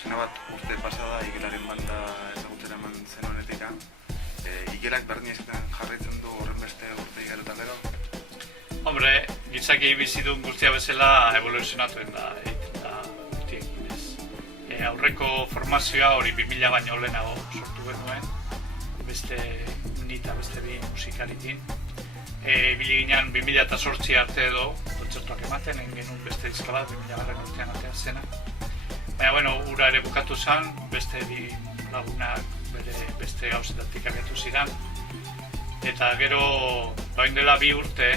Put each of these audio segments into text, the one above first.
dozena bat urte pasada Igelaren banda ezagutzera eman zen honetik. Igelak berdin izaten jarraitzen du horren beste urte igaro eta gero? Hombre, gitzaki bizidun guztia bezala evoluzionatuen da. Aurreko formazioa hori 2000 baino lehenago sortu genuen, beste nita beste bi musikarikin. Ibili ginen 2008 arte edo kontzertuak ematen, egin genuen beste diska bat, 2000 urtean atea zena. Baina, bueno, ura ere bukatu zen, beste bi lagunak beste gauzetatik abiatu ziren. Eta gero, bain dela 2 urte,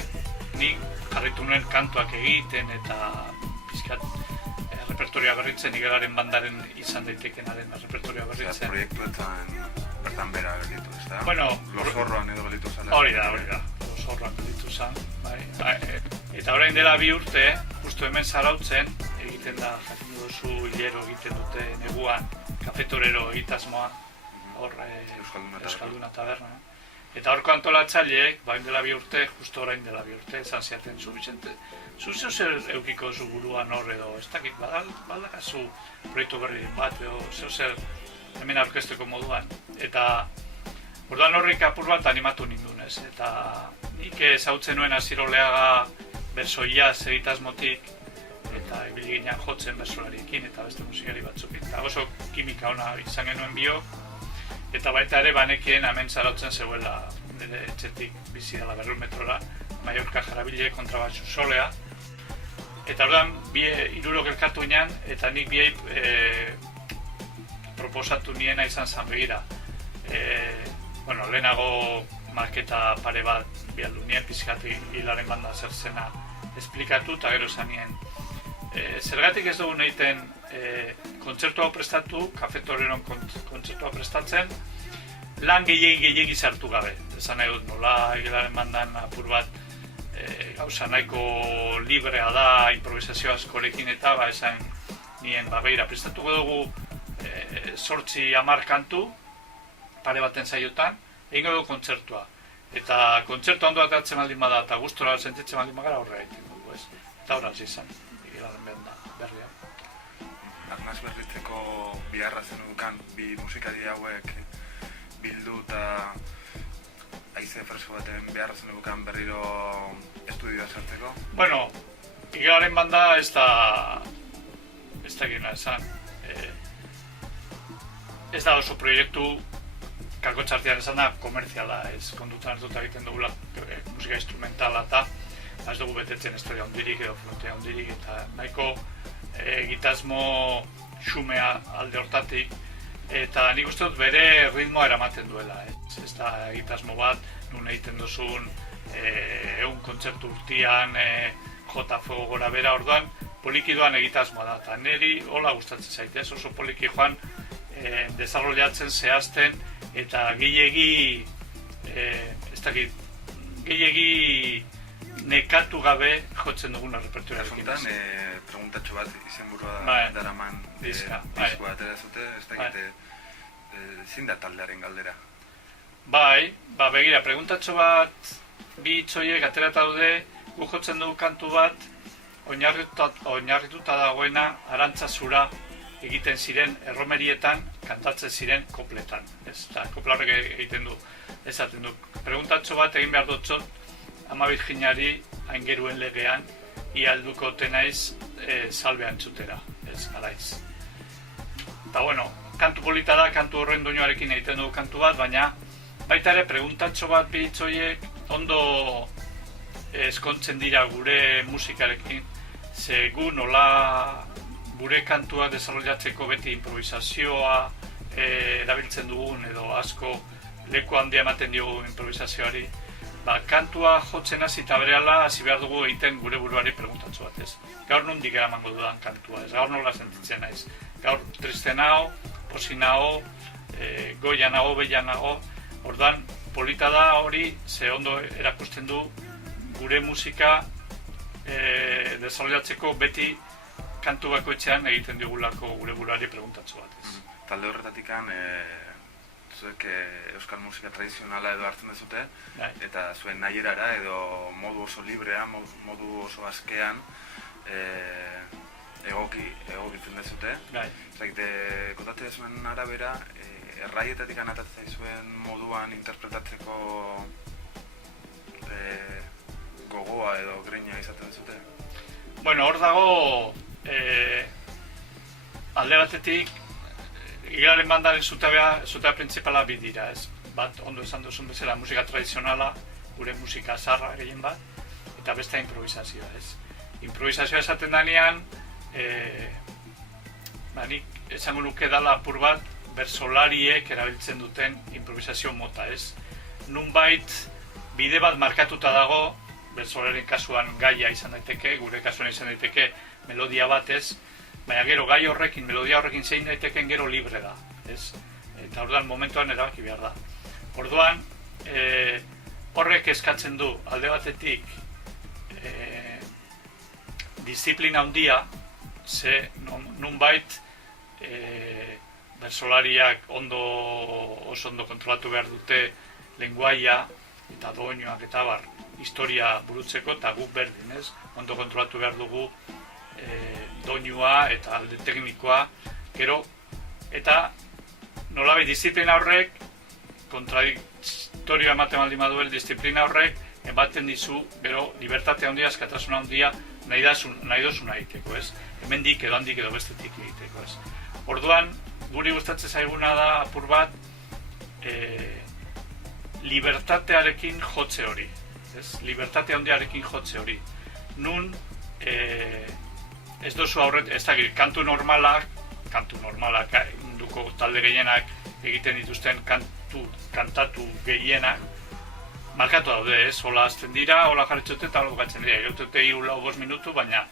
nik jarritu nuen kantuak egiten eta pizkat repertorioa berritzen, Igelaren bandaren izan daitekenaren repertorioa berritzen. Proiektuetan bertan bera gelditu, ez da? Bueno, Losorroan edo gelditu zela. Hori da. Losorroan gelditu zen. Eta orain dela 2 urte, justu hemen Zarautzen, egiten da, jakin duzu hilero egiten dute neguan, kafetorero egitasmoa, hor Euskalduna taberna. Eta horko antolatzaileek, bain dela 2 urte, justu orain dela 2 urte, esan ziaten zu Vicente, zu zer eukiko zu buruan hor edo, ez dakit, badakazu proiektu berri bat edo, zer hemen aurkezteko moduan. Eta orduan horrik apur bat animatu nindun, ez? Eta nik ezagutzen nuen Asier Oleaga bersoiaz egitasmotik, eta ibili ginen jotzen bersolariekin eta beste musikari batzukin. Eta oso kimika ona izan genuen biok, eta baita ere banekien hemen Zarautzen zegoela nire etxetik bizi dela 200 metrora, Mallorca Jarabile kontrabaxu solea. Eta orduan, 3 elkartu ginen, eta nik biei proposatu niena izan zan begira. Lehenago maketa pare bat bialdu nien, pizkati Igelaren banda zer zena esplikatu, eta gero esan nien. Zergatik ez dugu egiten kontzertua prestatu, kafetoreron kontzertua prestatzen, lan gehiegi sartu gabe. Esan nahi dut, nola Igelaren bandan apur bat gauza nahiko librea da, improvisazio askorekin eta esan nien, begira, prestatuko dugu 8-10 kantu, pare baten saiotan, egingo dugu kontzertua. Eta kontzertua ondo atatzen baldin bada eta gustora sentitzen baldin bagara horrela egiten dugu, ez? Eta horraz izan, Igelaren banda berria. Arnaz berritzeko biharra zen dukan bi musikari hauek bildu eta haize fresko baten beharra zen dukan berriro estudioa sartzeko? Bueno, Igelaren banda ez da gina esan. Ez da oso proiektu kakotxartian esan da komerziala, ez kondutan hartuta egiten dugula musika instrumentala eta ez dugu betetzen historia hondirik edo frontea hondirik eta nahiko egitasmo xumea alde hortatik eta nik uste dut bere ritmoa eramaten duela. Ez da egitasmo bat, nun egiten duzun 100 kontzertu urtean, jota fuego gora bera orduan, poliki doan egitasmoa da. Eta niri hola gustatzen zaite, oso poliki joan desarrollatzen zehazten eta gehiegi nekatu gabe jotzen duguna repertorioarekin. Kasuntan, preguntatxo bat izenburua daraman diskoa atera zute, ez dakite zin da taldearen galdera? Bai, begira, preguntatxo bat bi itzoiek aterata daude, gu jotzen dugu kantu bat oinarrituta dagoena Arantzazura egiten ziren erromerietan, kantatzen ziren kopletan. Eta kopla horrek egiten du, esaten du. Preguntatxo bat egin behar dutzot, Ama Birjinari aingeruen legean, ia helduko tenaiz salbe antzutera, ez galaiz. Eta bueno, kantu polita da, kantu horren doinoarekin egiten dugu kantu bat, baina baita ere preguntatxo bat bi hitzoiek ondo eskontzen dira gure musikarekin, ze gu nola gure kantua desarrollatzeko beti improvisazioa erabiltzen dugun edo asko leku handia ematen diogu improvisazioari. Kantua jotzen hasi eta berehala hasi behar dugu egiten gure buruari preguntatxo bat, ez? Gaur nondik eramango dudan kantua, ez? Gaur nola sentitzen naiz? Gaur triste nago, posi nago, goia nago, beia nago. Orduan, polita da hori, ze ondo erakusten du gure musika desarrollatzeko beti kantu bakoitzean egiten digulako gure buruari preguntatxo bat, ez? Talde horretatikan zuek euskal musika tradizionala edo hartzen dezute, eta zuen nahierara edo modu oso librea, modu oso askean egokitzen dezute. Bai. Kontatu zuen arabera, erraietatik anatatzen zaizuen moduan interpretatzeko gogoa edo greina izaten dezute? Bueno, hor dago alde batetik Igaren bandaren zutea principala bi dira, ez? Bat, ondo esan duzun bezala, musika tradizionala, gure musika zarra gehien bat, eta beste improvisazioa, ez? Improvisazioa esaten danean, nik esango nuke dala apur bat, bersolariek erabiltzen duten improvisazio mota, ez? Nunbait, bide bat markatuta dago, bersolarien kasuan gaia izan daiteke, gure kasuan izan daiteke melodia bat, ez? Baina gero gai horrekin, melodia horrekin zein daiteken gero libre da, ez? Eta orduan momentuan erabaki behar da. Orduan, horrek eskatzen du alde batetik disiplina handia, ze nunbait bersolariak oso ondo kontrolatu behar dute lenguaia eta doinuak eta bar historia burutzeko eta guk berdin, ez? Ondo kontrolatu behar dugu doinua eta alde teknikoa, gero, eta nolabait disiplina horrek, kontradiktorioa ematen baldin baduel, disiplina horrek ematen dizu, gero, libertate handia, askatasuna handia, nahi dozuna egiteko, ez? Hemendik edo handik edo bestetik egiteko, ez? Orduan, guri gustatzen zaiguna da apur bat, libertatearekin jotze hori, ez? Libertate handiarekin jotze hori. Nun, ez dozu aurret, ez dakit, kantu normalak, munduko talde gehienak egiten dituzten kantatu gehienak, markatu daude, ez? Hola azten dira, hola jarritxote eta hola bukatzen dira. Gautute 3-5 minutu, baina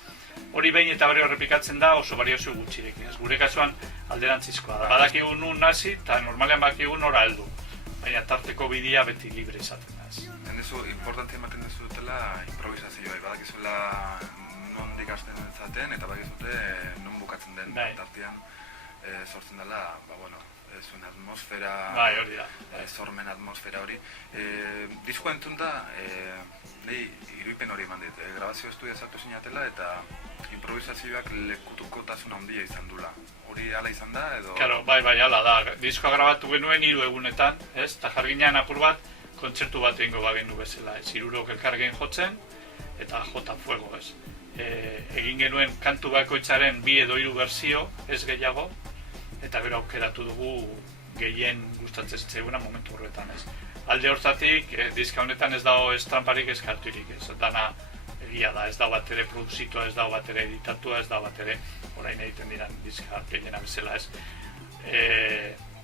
hori behin eta berriro errepikatzen da oso variazio gutxirekin, ez? Gure kasuan alderantzizkoa da. Badakigu nun hasi eta normalean badakigu nora heldu, baina tarteko bidea beti libre izaten da, ez? Importantea ematen duzu dutela improvisazioa, badakizuela nondik hasten zaten eta badakizute non bukatzen den tartean sortzen dela, zuen atmosfera, sormen atmosfera hori. Diskoa entzun da, nahi irudipen hori eman dit, grabazio estudia sartu zinatela eta improvisazioak lekutukotasun handia izan dula. Hori hala izan da edo? Claro, bai, hala da. Diskoa grabatu genuen 3 egunetan, ez? Eta jarginean apur bat, kontzertu bat egingo bagenu bezala, ez? 3 elkarrekin jotzen eta jota fuego, ez? Egin genuen kantu bakoitzaren 2 edo 3 berzio, ez gehiago, eta gero aukeratu dugu gehien gustatzen zitzaiguna momentu horretan, ez. Alde hortatik, diska honetan ez dago estramparik eskarturik, ez. Dana egia da, ez dago bat ere produzitua, ez dago bat ere editatua, ez dago bat ere orain egiten diran diska gehiena bezala, ez.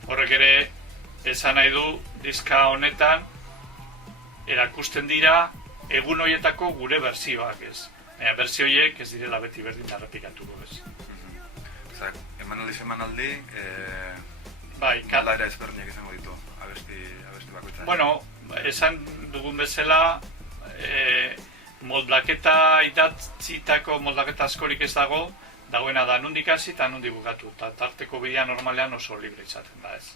Horrek ere, esan nahi du, diska honetan erakusten dira egun horietako gure berzioak, ez. Berzio horiek ez direla beti berdin errepikatuko, ez. Emanaldi, aldaera ezberdinak izango ditu, abesti bakoitzak. Bueno, esan dugun bezala, moldaketa idatzitako moldaketa askorik ez dago, dagoena da nondik hasi eta nondik bukatu, eta tarteko bidea normalean oso libre izaten da, ez.